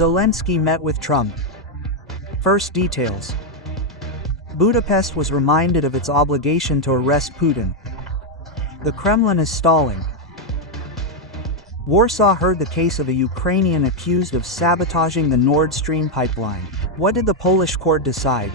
Zelensky met with Trump. First details. Budapest was reminded of its obligation to arrest Putin. The Kremlin is stalling. Warsaw heard the case of a Ukrainian accused of sabotaging the Nord Stream pipeline. What did the Polish court decide?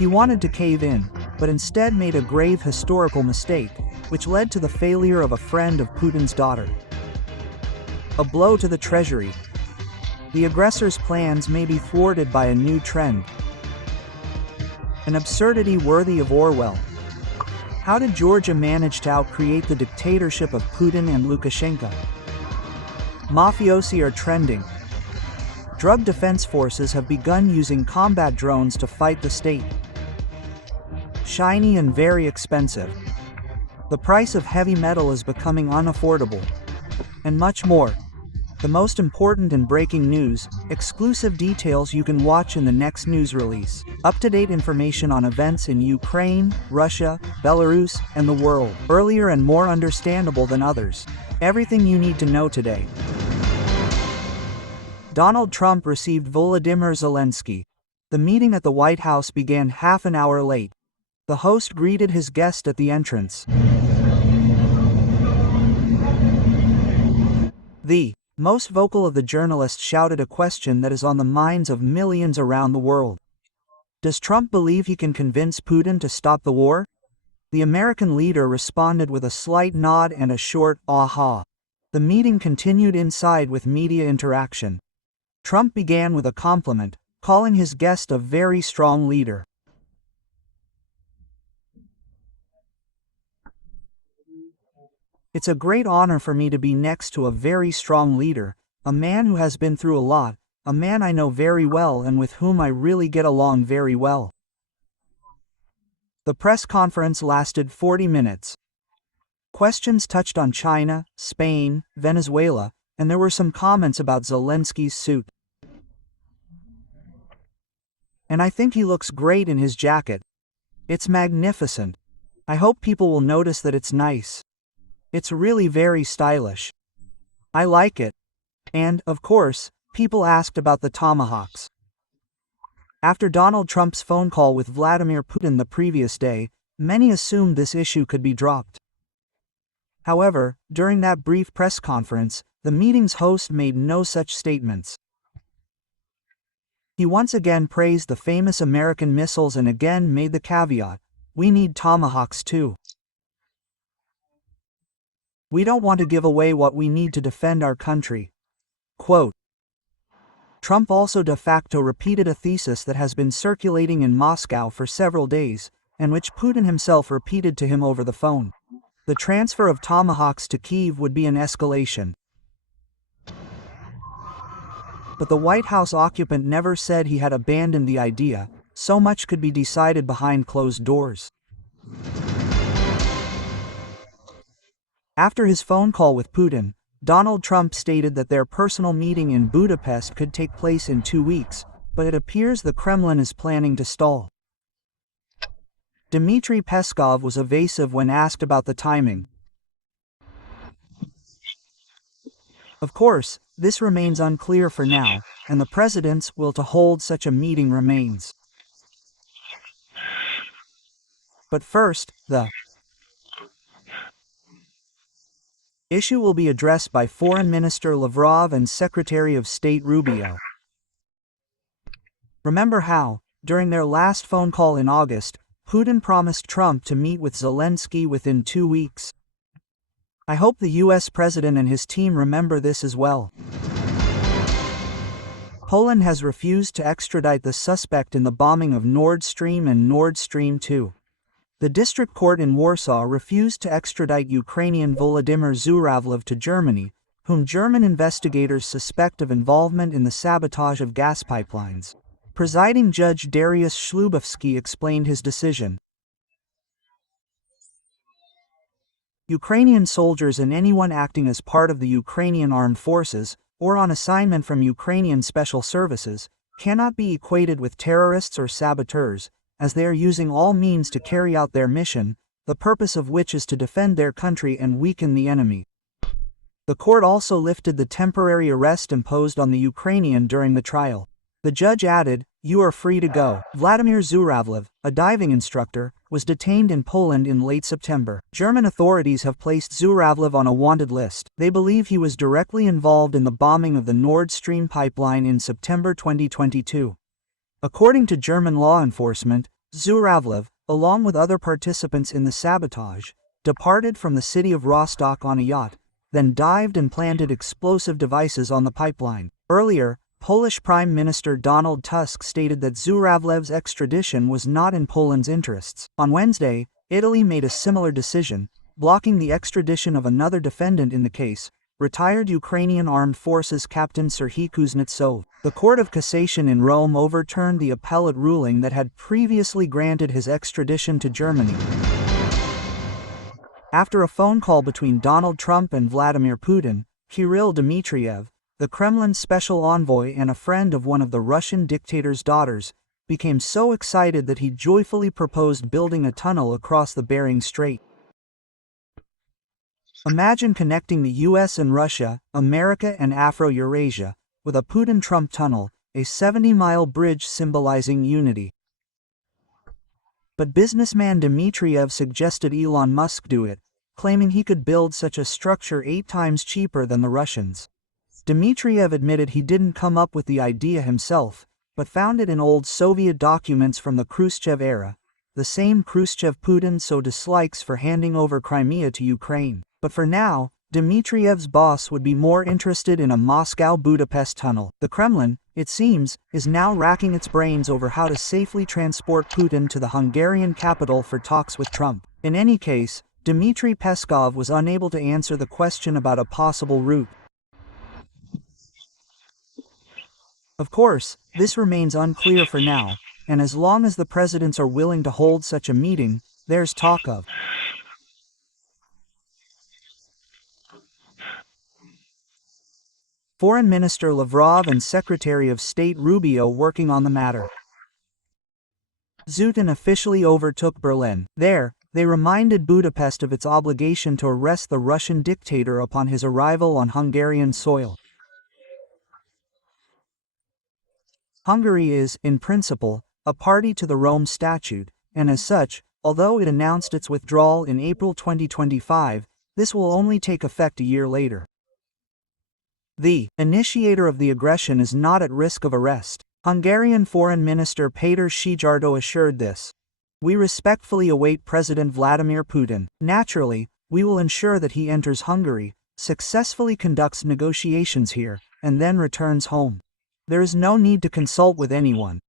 He wanted to cave in, but instead made a grave historical mistake, which led to the failure of a friend of Putin's daughter. A blow to the treasury. The aggressor's plans may be thwarted by a new trend. An absurdity worthy of Orwell. How did Georgia manage to outcreate the dictatorship of Putin and Lukashenko? Mafiosi are trending. Drug defense forces have begun using combat drones to fight the state. Shiny and very expensive. The price of heavy metal is becoming unaffordable. And much more. The most important and breaking news, exclusive details you can watch in the next news release. Up-to-date information on events in Ukraine, Russia, Belarus, and the world. Earlier and more understandable than others. Everything you need to know today. Donald Trump received Volodymyr Zelensky. The meeting at the White House began half an hour late. The host greeted his guest at the entrance. The most vocal of the journalists shouted a question that is on the minds of millions around the world. Does Trump believe he can convince Putin to stop the war? The American leader responded with a slight nod and a short "aha." The meeting continued inside with media interaction. Trump began with a compliment, calling his guest a very strong leader. It's a great honor for me to be next to a very strong leader, a man who has been through a lot, a man I know very well and with whom I really get along very well. The press conference lasted 40 minutes. Questions touched on China, Spain, Venezuela, and there were some comments about Zelensky's suit. And I think he looks great in his jacket. It's magnificent. I hope people will notice that it's nice. It's really very stylish. I like it. And, of course, people asked about the tomahawks. After Donald Trump's phone call with Vladimir Putin the previous day, many assumed this issue could be dropped. However, during that brief press conference, the meeting's host made no such statements. He once again praised the famous American missiles and again made the caveat, "We need tomahawks too. We don't want to give away what we need to defend our country." Quote. Trump also de facto repeated a thesis that has been circulating in Moscow for several days, and which Putin himself repeated to him over the phone. The transfer of tomahawks to Kyiv would be an escalation. But the White House occupant never said he had abandoned the idea. So much could be decided behind closed doors. After his phone call with Putin, Donald Trump stated that their personal meeting in Budapest could take place in 2 weeks, but it appears the Kremlin is planning to stall. Dmitry Peskov was evasive when asked about the timing. Of course, this remains unclear for now, and the president's will to hold such a meeting remains. But first, the issue will be addressed by Foreign Minister Lavrov and Secretary of State Rubio. Remember how, during their last phone call in August, Putin promised Trump to meet with Zelensky within 2 weeks. I hope the US president and his team remember this as well. Poland has refused to extradite the suspect in the bombing of Nord Stream and Nord Stream 2. The district court in Warsaw refused to extradite Ukrainian Volodymyr Zuravlev to Germany, whom German investigators suspect of involvement in the sabotage of gas pipelines. Presiding Judge Dariusz Ślubowski explained his decision. Ukrainian soldiers and anyone acting as part of the Ukrainian armed forces, or on assignment from Ukrainian special services, cannot be equated with terrorists or saboteurs, as they are using all means to carry out their mission, the purpose of which is to defend their country and weaken the enemy. The court also lifted the temporary arrest imposed on the Ukrainian during the trial. The judge added, "You are free to go." Vladimir Zhuravlev, a diving instructor, was detained in Poland in late September. German authorities have placed Zhuravlev on a wanted list. They believe he was directly involved in the bombing of the Nord Stream pipeline in September 2022. According to German law enforcement, Zhuravlev, along with other participants in the sabotage, departed from the city of Rostock on a yacht, then dived and planted explosive devices on the pipeline. Earlier, Polish Prime Minister Donald Tusk stated that Zhuravlev's extradition was not in Poland's interests. On Wednesday, Italy made a similar decision, blocking the extradition of another defendant in the case, retired Ukrainian Armed Forces Captain Serhiy Kuznetsov. The Court of Cassation in Rome overturned the appellate ruling that had previously granted his extradition to Germany. After a phone call between Donald Trump and Vladimir Putin, Kirill Dmitriev, the Kremlin's special envoy and a friend of one of the Russian dictator's daughters, became so excited that he joyfully proposed building a tunnel across the Bering Strait. Imagine connecting the US and Russia, America and Afro-Eurasia, with a Putin-Trump tunnel, a 70-mile bridge symbolizing unity. But businessman Dmitriev suggested Elon Musk do it, claiming he could build such a structure 8 times cheaper than the Russians. Dmitriev admitted he didn't come up with the idea himself, but found it in old Soviet documents from the Khrushchev era, the same Khrushchev Putin so dislikes for handing over Crimea to Ukraine. But for now, Dmitriev's boss would be more interested in a Moscow-Budapest tunnel. The Kremlin, it seems, is now racking its brains over how to safely transport Putin to the Hungarian capital for talks with Trump. In any case, Dmitry Peskov was unable to answer the question about a possible route. Of course, this remains unclear for now, and as long as the presidents are willing to hold such a meeting, there's talk of Foreign Minister Lavrov and Secretary of State Rubio working on the matter. Putin officially overtook Berlin. There, they reminded Budapest of its obligation to arrest the Russian dictator upon his arrival on Hungarian soil. Hungary is, in principle, a party to the Rome Statute, and as such, although it announced its withdrawal in April 2025, this will only take effect a year later. The initiator of the aggression is not at risk of arrest. Hungarian Foreign Minister Péter Szijjártó assured this. "We respectfully await President Vladimir Putin. Naturally, we will ensure that he enters Hungary, successfully conducts negotiations here, and then returns home. There is no need to consult with anyone.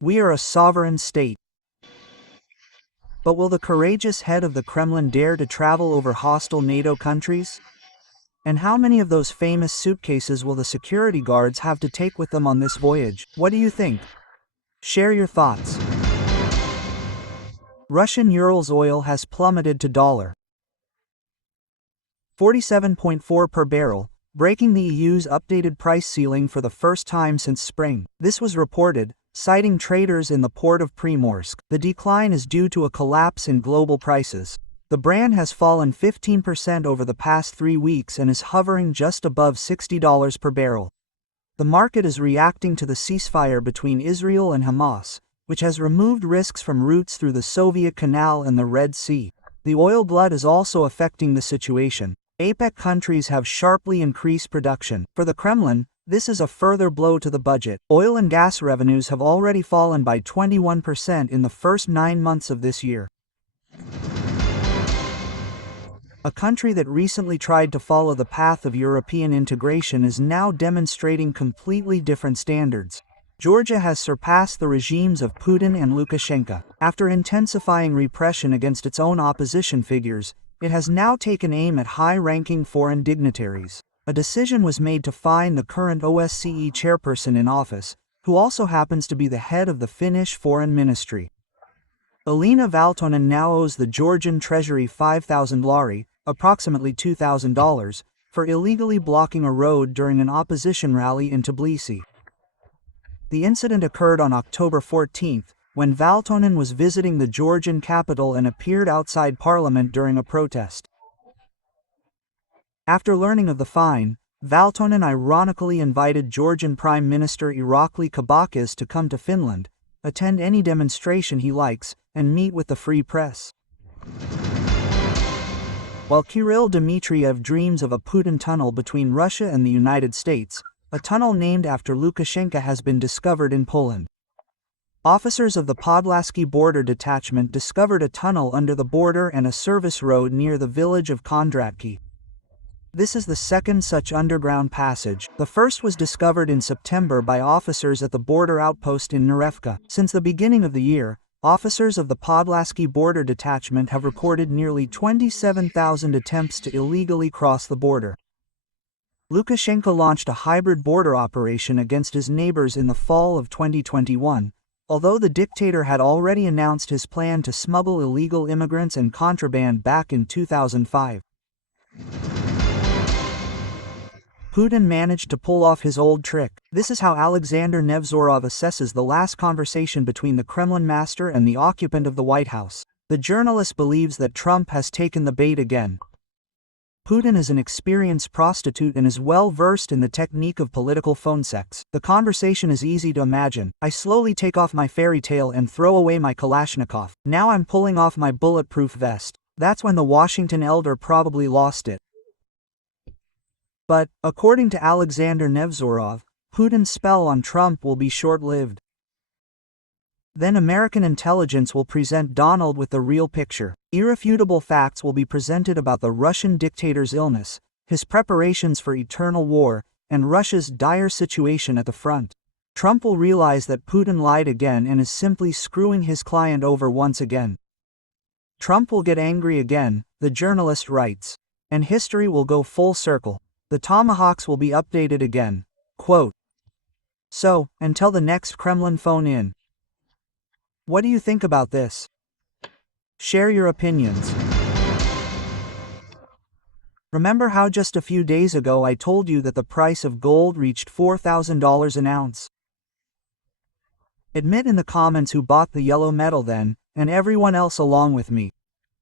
We are a sovereign state." But will the courageous head of the Kremlin dare to travel over hostile NATO countries? And how many of those famous suitcases will the security guards have to take with them on this voyage? What do you think? Share your thoughts. Russian Urals oil has plummeted to $47.4 per barrel, breaking the EU's updated price ceiling for the first time since spring. This was reported, citing traders in the port of Primorsk. The decline is due to a collapse in global prices. The brand has fallen 15% over the past 3 weeks and is hovering just above $60 per barrel. The market is reacting to the ceasefire between Israel and Hamas, which has removed risks from routes through the Soviet Canal and the Red Sea. The oil glut is also affecting the situation. OPEC countries have sharply increased production. For the Kremlin, this is a further blow to the budget. Oil and gas revenues have already fallen by 21% in the first 9 months of this year. A country that recently tried to follow the path of European integration is now demonstrating completely different standards. Georgia has surpassed the regimes of Putin and Lukashenko. After intensifying repression against its own opposition figures, it has now taken aim at high-ranking foreign dignitaries. A decision was made to fine the current OSCE chairperson in office, who also happens to be the head of the Finnish Foreign Ministry. Elina Valtonen now owes the Georgian treasury 5,000 lari, approximately $2,000, for illegally blocking a road during an opposition rally in Tbilisi. The incident occurred on October 14, when Valtonen was visiting the Georgian capital and appeared outside parliament during a protest. After learning of the fine, Valtonen ironically invited Georgian Prime Minister Irakli Kabakis to come to Finland, attend any demonstration he likes, and meet with the free press. While Kirill Dmitriev dreams of a Putin tunnel between Russia and the United States, a tunnel named after Lukashenko has been discovered in Poland. Officers of the Podlaski Border Detachment discovered a tunnel under the border and a service road near the village of Kondratki. This is the second such underground passage. The first was discovered in September by officers at the border outpost in Nerevka. Since the beginning of the year, officers of the Podlaski Border Detachment have recorded nearly 27,000 attempts to illegally cross the border. Lukashenko launched a hybrid border operation against his neighbors in the fall of 2021, although the dictator had already announced his plan to smuggle illegal immigrants and contraband back in 2005. Putin managed to pull off his old trick. This is how Alexander Nevzorov assesses the last conversation between the Kremlin master and the occupant of the White House. The journalist believes that Trump has taken the bait again. Putin is an experienced prostitute and is well versed in the technique of political phone sex. The conversation is easy to imagine. I slowly take off my fairy tale and throw away my Kalashnikov. Now I'm pulling off my bulletproof vest. That's when the Washington elder probably lost it. But, according to Alexander Nevzorov, Putin's spell on Trump will be short-lived. Then American intelligence will present Donald with the real picture. Irrefutable facts will be presented about the Russian dictator's illness, his preparations for eternal war, and Russia's dire situation at the front. Trump will realize that Putin lied again and is simply screwing his client over once again. Trump will get angry again, the journalist writes, and history will go full circle. The tomahawks will be updated again. Quote. So, until the next Kremlin phone-in. What do you think about this? Share your opinions. Remember how just a few days ago I told you that the price of gold reached $4,000 an ounce? Admit in the comments who bought the yellow metal then, and everyone else along with me.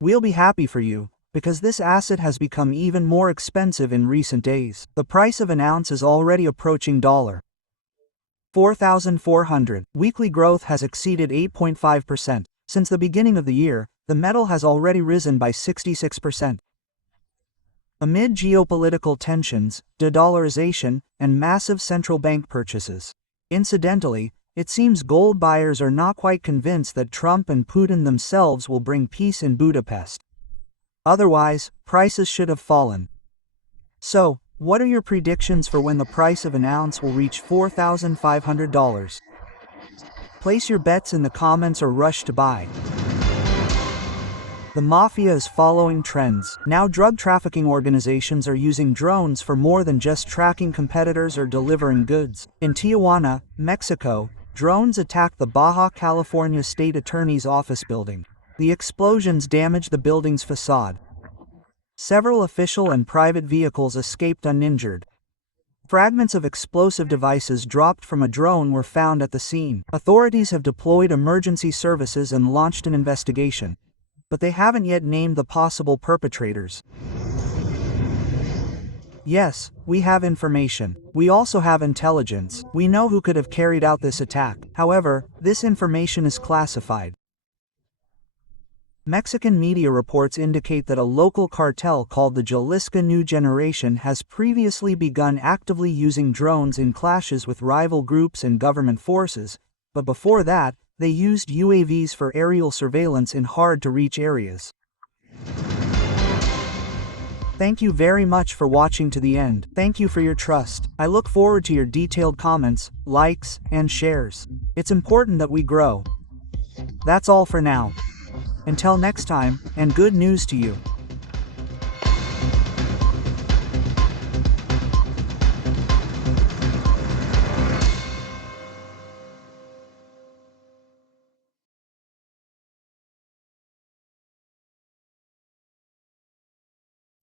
We'll be happy for you, because this asset has become even more expensive in recent days. The price of an ounce is already approaching $4,400. Weekly growth has exceeded 8.5%. Since the beginning of the year, the metal has already risen by 66%. Amid geopolitical tensions, de-dollarization, and massive central bank purchases. Incidentally, it seems gold buyers are not quite convinced that Trump and Putin themselves will bring peace in Budapest. Otherwise, prices should have fallen. So, what are your predictions for when the price of an ounce will reach $4,500? Place your bets in the comments or rush to buy. The mafia is following trends. Now drug trafficking organizations are using drones for more than just tracking competitors or delivering goods. In Tijuana, Mexico, drones attacked the Baja California State Attorney's office building. The explosions damaged the building's facade. Several official and private vehicles escaped uninjured. Fragments of explosive devices dropped from a drone were found at the scene. Authorities have deployed emergency services and launched an investigation, but they haven't yet named the possible perpetrators. Yes, we have information. We also have intelligence. We know who could have carried out this attack. However, this information is classified. Mexican media reports indicate that a local cartel called the Jalisco New Generation has previously begun actively using drones in clashes with rival groups and government forces, but before that, they used UAVs for aerial surveillance in hard-to-reach areas. Thank you very much for watching to the end. Thank you for your trust. I look forward to your detailed comments, likes, and shares. It's important that we grow. That's all for now. Until next time, and good news to you.